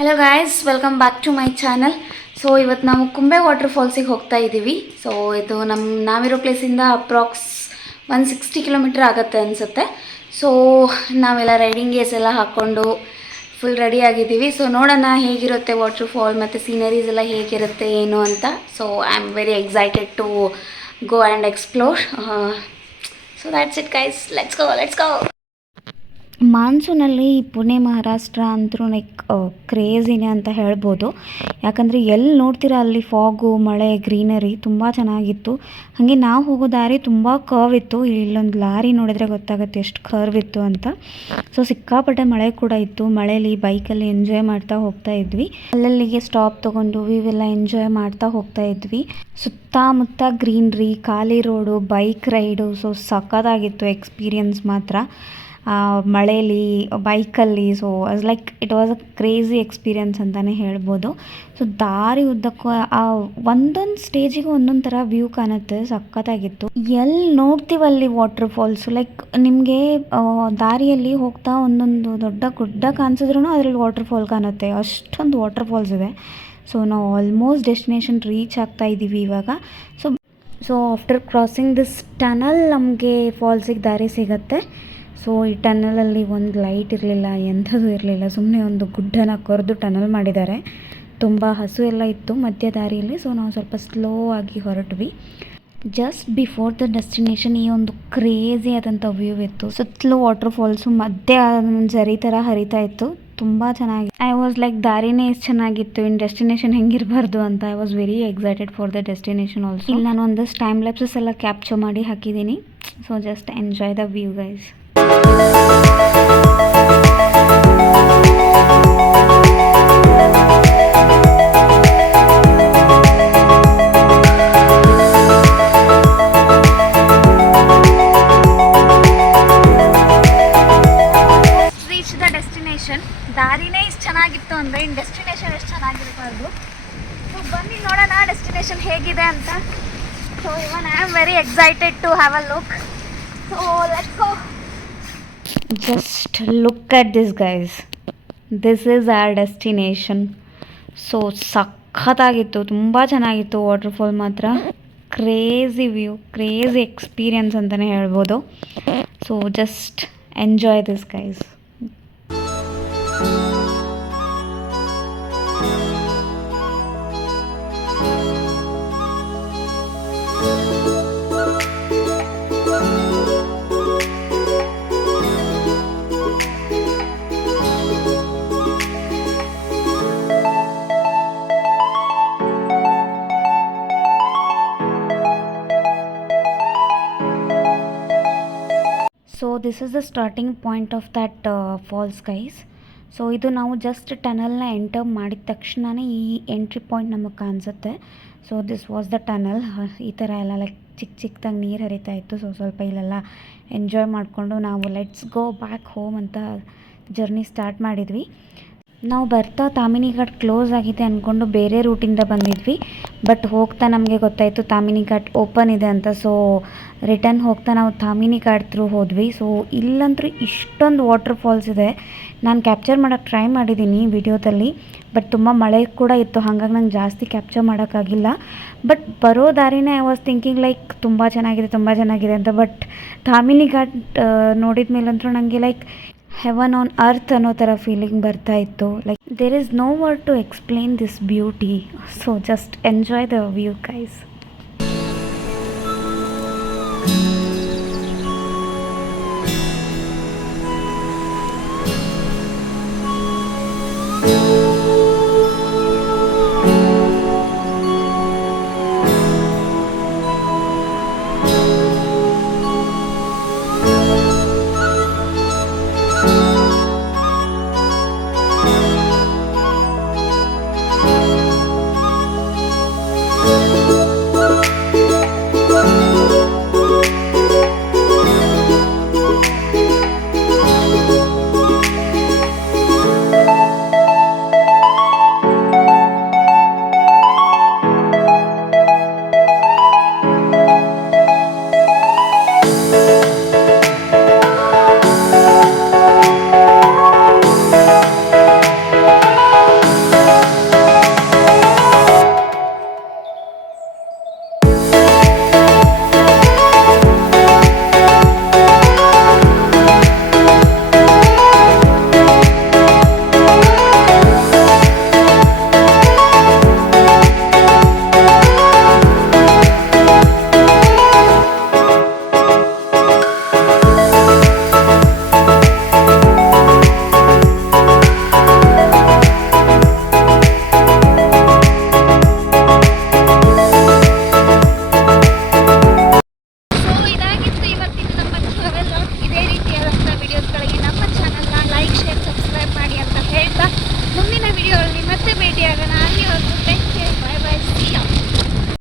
Hello guys, welcome back to my channel. So ಇವತ್ತು ನಾವು ಕುಂಬೆ water ಫಾಲ್ಸಿಗೆ ಹೋಗ್ತಾ ಇದ್ದೀವಿ. ಸೊ ಇದು ನಾವಿರೋ ಪ್ಲೇಸಿಂದ ಅಪ್ರಾಕ್ಸ್ 160 ಕಿಲೋಮೀಟ್ರ್ ಆಗುತ್ತೆ ಅನಿಸುತ್ತೆ. ಸೊ ನಾವೆಲ್ಲ ರೈಡಿಂಗ್ ಗೇರ್ಸ್ ಎಲ್ಲ ಹಾಕ್ಕೊಂಡು ಫುಲ್ ರೆಡಿ ಆಗಿದ್ದೀವಿ. ಸೊ ನೋಡೋಣ ಹೇಗಿರುತ್ತೆ ವಾಟರ್ ಫಾಲ್ ಮತ್ತು ಸೀನರೀಸ್ ಎಲ್ಲ ಹೇಗಿರುತ್ತೆ ಏನು ಅಂತ. So I am very excited to go and explore. So that's it guys, let's go. ಮಾನ್ಸೂನಲ್ಲಿ ಪುಣೆ ಮಹಾರಾಷ್ಟ್ರ ಅಂತೂ ಕ್ರೇಜಿನೇ ಅಂತ ಹೇಳ್ಬೋದು. ಯಾಕಂದರೆ ಎಲ್ಲಿ ನೋಡ್ತೀರಾ ಅಲ್ಲಿ ಫಾಗು, ಮಳೆ, ಗ್ರೀನರಿ ತುಂಬ ಚೆನ್ನಾಗಿತ್ತು. ಹಾಗೆ ನಾವು ಹೋಗೋ ದಾರಿ ತುಂಬ ಕರ್ವ್ ಇತ್ತು. ಇಲ್ಲೊಂದು ಲಾರಿ ನೋಡಿದ್ರೆ ಗೊತ್ತಾಗುತ್ತೆ ಎಷ್ಟು ಕರ್ವ್ ಇತ್ತು ಅಂತ. ಸೊ ಸಿಕ್ಕಾಪಟ್ಟೆ ಮಳೆ ಕೂಡ ಇತ್ತು. ಮಳೆಯಲ್ಲಿ ಬೈಕಲ್ಲಿ ಎಂಜಾಯ್ ಮಾಡ್ತಾ ಹೋಗ್ತಾ ಇದ್ವಿ. ಅಲ್ಲಲ್ಲಿಗೆ ಸ್ಟಾಪ್ ತೊಗೊಂಡು ಇವೆಲ್ಲ ಎಂಜಾಯ್ ಮಾಡ್ತಾ ಹೋಗ್ತಾ ಇದ್ವಿ. ಸುತ್ತಮುತ್ತ ಗ್ರೀನ್ರಿ, ಖಾಲಿ ರೋಡು, ಬೈಕ್ ರೈಡು. ಸೊ ಸಖತ್ತಾಗಿತ್ತು ಎಕ್ಸ್ಪೀರಿಯನ್ಸ್ ಮಾತ್ರ ಮಳೇಲಿ ಬೈಕಲ್ಲಿ. So it was a crazy experience ಅಂತಲೇ ಹೇಳ್ಬೋದು. ಸೊ ದಾರಿ ಉದ್ದಕ್ಕೂ ಒಂದೊಂದು ಸ್ಟೇಜಿಗೂ ಒಂದೊಂದು ಥರ ವ್ಯೂ ಕಾಣುತ್ತೆ, ಸಖತ್ತಾಗಿತ್ತು. ಎಲ್ಲಿ ನೋಡ್ತೀವಲ್ಲಿ ವಾಟರ್ ಫಾಲ್ಸು, ನಿಮಗೆ ದಾರಿಯಲ್ಲಿ ಹೋಗ್ತಾ ಒಂದೊಂದು ದೊಡ್ಡ ಗುಡ್ಡ ಕಾಣಿಸಿದ್ರೂ ಅದರಲ್ಲಿ ವಾಟರ್ ಫಾಲ್ ಕಾಣುತ್ತೆ, ಅಷ್ಟೊಂದು ವಾಟರ್ ಫಾಲ್ಸ್ ಇದೆ. ಸೊ ನಾವು ಆಲ್ಮೋಸ್ಟ್ ಡೆಸ್ಟಿನೇಷನ್ ರೀಚ್ ಆಗ್ತಾ ಇದ್ದೀವಿ ಇವಾಗ. So after crossing this tunnel ನಮಗೆ ಫಾಲ್ಸಿಗೆ ದಾರಿ ಸಿಗುತ್ತೆ. ಸೊ ಈ ಟನಲಲ್ಲಿ ಒಂದು ಲೈಟ್ ಇರಲಿಲ್ಲ, ಎಂಥದ್ದು ಇರಲಿಲ್ಲ, ಸುಮ್ಮನೆ ಒಂದು ಗುಡ್ಡನ ಕೊರೆದು ಟನಲ್ ಮಾಡಿದ್ದಾರೆ. ತುಂಬ ಹಸು ಎಲ್ಲ ಇತ್ತು ಮಧ್ಯ ದಾರಿಯಲ್ಲಿ. ಸೊ ನಾವು ಸ್ವಲ್ಪ ಸ್ಲೋ ಆಗಿ ಹೊರಟ್ವಿ. ಜಸ್ಟ್ ಬಿಫೋರ್ ದ ಡೆಸ್ಟಿನೇಷನ್ ಈ ಒಂದು ಕ್ರೇಜಿ ಆದಂಥ ವ್ಯೂ ಇತ್ತು. ಸುತ್ತಲೂ ವಾಟರ್ ಫಾಲ್ಸು, ಮಧ್ಯೆ ಜರಿ ಥರ ಹರಿತಾ ಇತ್ತು, ತುಂಬ ಚೆನ್ನಾಗಿ. ಐ ವಾಸ್ ದಾರಿನೇ ಎಷ್ಟು ಚೆನ್ನಾಗಿತ್ತು, ಇನ್ ಡೆಸ್ಟಿನೇಷನ್ ಹೆಂಗಿರಬಾರ್ದು ಅಂತ. I was very excited for the destination also. ಇಲ್ಲಿ ನಾನು ಒಂದಷ್ಟು ಟೈಮ್ ಲ್ಯಾಪ್ಸಸ್ ಎಲ್ಲ ಕ್ಯಾಪ್ಚರ್ ಮಾಡಿ ಹಾಕಿದ್ದೀನಿ. So just enjoy the view guys. ದಾರಿನೇ ಇಷ್ಟು ಚೆನ್ನಾಗಿತ್ತು ಅಂದರೆ ಇನ್ನು ಡೆಸ್ಟಿನೇಷನ್ ಎಷ್ಟು ಚೆನ್ನಾಗಿರಬಾರ್ದು. ಸೊ ಬನ್ನಿ ನೋಡೋಣ ಡೆಸ್ಟಿನೇಷನ್ ಹೇಗಿದೆ ಅಂತ. So even I am very excited to have a look. So let's go. Just look at this guys, this is our destination. So ಸಖತ್ತಾಗಿತ್ತು, ತುಂಬ ಚೆನ್ನಾಗಿತ್ತು ವಾಟರ್ ಫಾಲ್ ಮಾತ್ರ. ಕ್ರೇಜಿ ವ್ಯೂ, ಕ್ರೇಜಿ ಎಕ್ಸ್ಪೀರಿಯನ್ಸ್ ಅಂತಲೇ ಹೇಳ್ಬೋದು. So just enjoy this guys. So this is the starting point of that falls guys. So ಇದು ನಾವು just ಟನಲ್ನ enter ಮಾಡಿದ ತಕ್ಷಣವೇ ಈ ಎಂಟ್ರಿ ಪಾಯಿಂಟ್ ನಮಗೆ ಕಾಣಿಸುತ್ತೆ. So this was the tunnel. ಈ ಥರ ಎಲ್ಲ ಚಿಕ್ಕದಾಗಿ ನೀರು ಹರಿತಾ ಇತ್ತು. ಸೊ ಸ್ವಲ್ಪ ಇಲ್ಲೆಲ್ಲ ಎಂಜಾಯ್ ಮಾಡಿಕೊಂಡು ನಾವು ಲೆಟ್ಸ್ ಗೋ ಬ್ಯಾಕ್ ಹೋಮ್ ಅಂತ ಜರ್ನಿ ಸ್ಟಾರ್ಟ್ ಮಾಡಿದ್ವಿ. ನಾವು ಬರ್ತಾ ತಾಮಿನಿ ಘಾಟ್ ಕ್ಲೋಸ್ ಆಗಿದೆ ಅಂದ್ಕೊಂಡು ಬೇರೆ ರೂಟಿಂದ ಬಂದಿದ್ವಿ. ಬಟ್ ಹೋಗ್ತಾ ನಮಗೆ ಗೊತ್ತಾಯಿತು ತಾಮಿನಿ ಘಾಟ್ ಓಪನ್ ಇದೆ ಅಂತ. ಸೊ ರಿಟರ್ನ್ ಹೋಗ್ತಾ ನಾವು ತಾಮಿನಿ ಘಾಟ್ ಥ್ರೂ ಹೋದ್ವಿ. ಸೊ ಇಲ್ಲಂತೂ ಇಷ್ಟೊಂದು ವಾಟರ್ ಫಾಲ್ಸ್ ಇದೆ. ನಾನು ಕ್ಯಾಪ್ಚರ್ ಮಾಡೋಕ್ಕೆ ಟ್ರೈ ಮಾಡಿದ್ದೀನಿ ವಿಡಿಯೋದಲ್ಲಿ, ಬಟ್ ತುಂಬ ಮಳೆ ಕೂಡ ಇತ್ತು, ಹಾಗಾಗಿ ನಂಗೆ ಜಾಸ್ತಿ ಕ್ಯಾಪ್ಚರ್ ಮಾಡೋಕ್ಕಾಗಿಲ್ಲ. ಬಟ್ ಬರೋ ದಾರಿನೇ ಐ ವಾಸ್ ಥಿಂಕಿಂಗ್ ತುಂಬ ಚೆನ್ನಾಗಿದೆ ಅಂತ. ಬಟ್ ತಾಮಿನಿ ಘಾಟ್ ನೋಡಿದ ಮೇಲಂತೂ ನನಗೆ ಹೆವನ್ ಆನ್ ಅರ್ತ್ ಅನ್ನೋ ಥರ ಫೀಲಿಂಗ್ ಬರ್ತಾ ಇತ್ತು. There is no word to explain this beauty. So just enjoy the view guys.